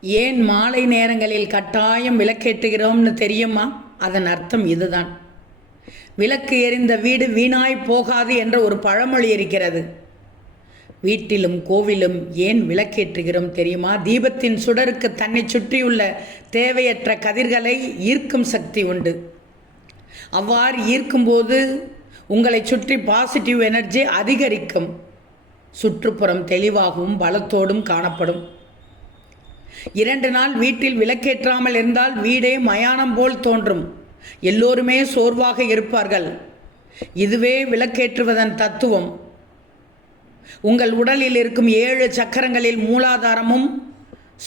ஏன் மாலை நேரங்களில் கட்டாயம் விளக்கேற்றுகிறோம்னு தெரியுமா? அதன் அர்த்தம் இதுதான். விளக்கு எரிந்த வீடு வீணாய் போகாது என்ற ஒரு பழமொழி இருக்கிறது. வீட்டிலும் கோவிலும் ஏன் விளக்கேற்றுகிறோம் தெரியுமா? தீபத்தின் சுடருக்கு தன்னை சுற்றியுள்ள தேவையற்ற கதிர்களை ஈர்க்கும் சக்தி உண்டு. அவ்வாறு ஈர்க்கும்போது உங்களை சுற்றி பாசிட்டிவ் எனர்ஜி அதிகரிக்கும். சுற்றுப்புறம் தெளிவாகவும் பலத்தோடும் காணப்படும். இரண்டு நாள் வீட்டில் விளக்கேற்றாமல் இருந்தால் வீடே மயானம் போல் தோன்றும். எல்லோருமே சோர்வாக இருப்பார்கள். இதுவே விளக்கேற்றுவதன் தத்துவம். உங்கள் உடலில் இருக்கும் ஏழு சக்கரங்களில் மூலாதாரமும்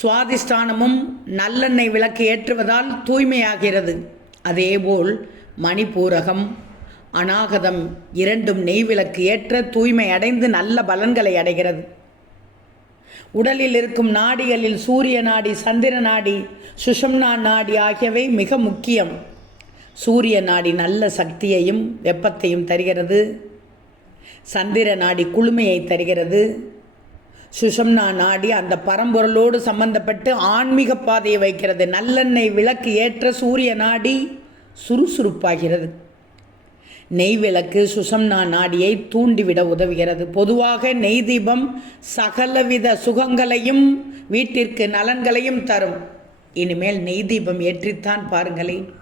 சுவாதிஷ்டானமும் நல்லெண்ணெய் விளக்கு ஏற்றுவதால் தூய்மையாகிறது. அதேபோல் மணிப்பூரகம் அநாகதம் இரண்டும் நெய் விளக்கு ஏற்ற தூய்மை அடைந்து நல்ல பலன்களை அடைகிறது. உடலில் இருக்கும் நாடிகளில் சூரிய நாடி சந்திர நாடி சுஷம்னா நாடி ஆகியவை மிக முக்கியம். சூரிய நாடி நல்ல சக்தியையும் வெப்பத்தையும் தருகிறது. சந்திர நாடி குளுமையை தருகிறது. சுஷம்னா நாடி அந்த பரம்பொருளோடு சம்பந்தப்பட்டு ஆன்மீக பாதையை வைக்கிறது. நல்லெண்ணெய் விளக்கு ஏற்ற சூரிய நாடி சுறுசுறுப்பாகிறது. நெய் விளக்கு சுஷம்னா நாடியை தூண்டிவிட உதவுகிறது. பொதுவாக நெய் தீபம் சகலவித சுகங்களையும் வீட்டிற்கு நலன்களையும் தரும். இனிமேல் நெய் தீபம் ஏற்றித்தான் பாருங்களேன்.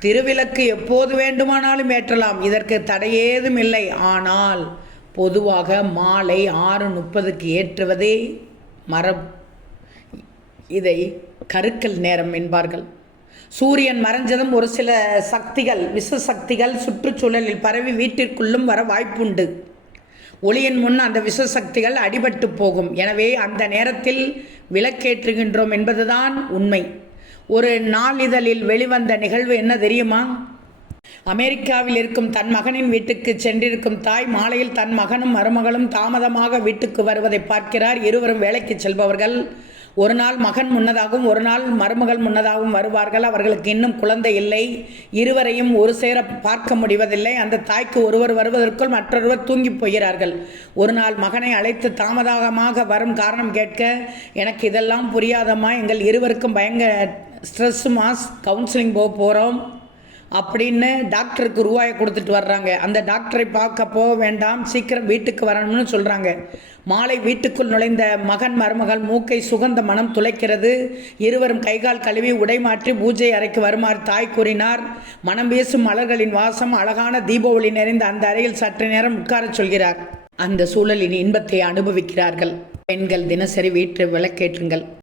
திருவிளக்கு எப்போது வேண்டுமானாலும் ஏற்றலாம். இதற்கு தடையேதும் இல்லை. ஆனால் பொதுவாக மாலை ஆறு முப்பதுக்கு ஏற்றுவதே மரம் இதை கருக்கல் நேரம் என்பார்கள். சூரியன் மறைஞ்சதும் ஒரு சில சக்திகள் விஷ சக்திகள் சுற்றுச்சூழலில் பரவி வீட்டிற்குள்ளும் வர வாய்ப்புண்டு. ஒளியின் முன் அந்த விஷ சக்திகள் அடிபட்டு போகும். எனவே அந்த நேரத்தில் விளக்கேற்றுகின்றோம் என்பதுதான் உண்மை. ஒரு நாளிதழில் வெளிவந்த நிகழ்வு என்ன தெரியுமா? அமெரிக்காவில் இருக்கும் தன் மகனின் வீட்டுக்கு சென்றிருக்கும் தாய் மாலையில் தன் மகனும் மருமகளும் தாமதமாக வீட்டுக்கு வருவதை பார்க்கிறார். இருவரும் வேலைக்கு செல்பவர்கள். ஒரு நாள் மகன் முன்னதாகவும் ஒரு நாள் மருமகள் முன்னதாகவும் வருவார்கள். அவர்களுக்கு இன்னும் குழந்தை இல்லை. இருவரையும் ஒரு சேர பார்க்க முடிவதில்லை. அந்த தாய்க்கு ஒருவர் வருவதற்குள் மற்றொருவர் தூங்கி போகிறார்கள். ஒரு நாள் மகனை அழைத்து தாமதமாக வரும் காரணம் கேட்க எனக்கு இதெல்லாம் புரியாதம்மா. எங்கள் இருவருக்கும் பயங்கர ஸ்ட்ரெஸ் மாஸ் கவுன்சிலிங் போக போகிறோம் அப்படின்னு டாக்டருக்கு ரூபாயை கொடுத்துட்டு வர்றாங்க. அந்த டாக்டரை பார்க்க போக வேண்டாம் சீக்கிரம் வீட்டுக்கு வரணும்னு சொல்கிறாங்க மாலை வீட்டுக்குள் நுழைந்த மகன் மருமகள் மூக்கை சுகந்த மனம் துளைக்கிறது. இருவரும் கைகால் கழுவி உடை மாற்றி பூஜை அறைக்கு வருமாறு தாய் கூறினார். மனம் வீசும் மலர்களின் வாசம் அழகான தீப ஒளி நிறைந்த அந்த அறையில் சற்று நேரம் உட்காரச் சொல்கிறார். அந்த சூழலின் இன்பத்தை அனுபவிக்கிறார்கள். பெண்கள் தினசரி வீட்டு விளக்கேற்றுங்கள்.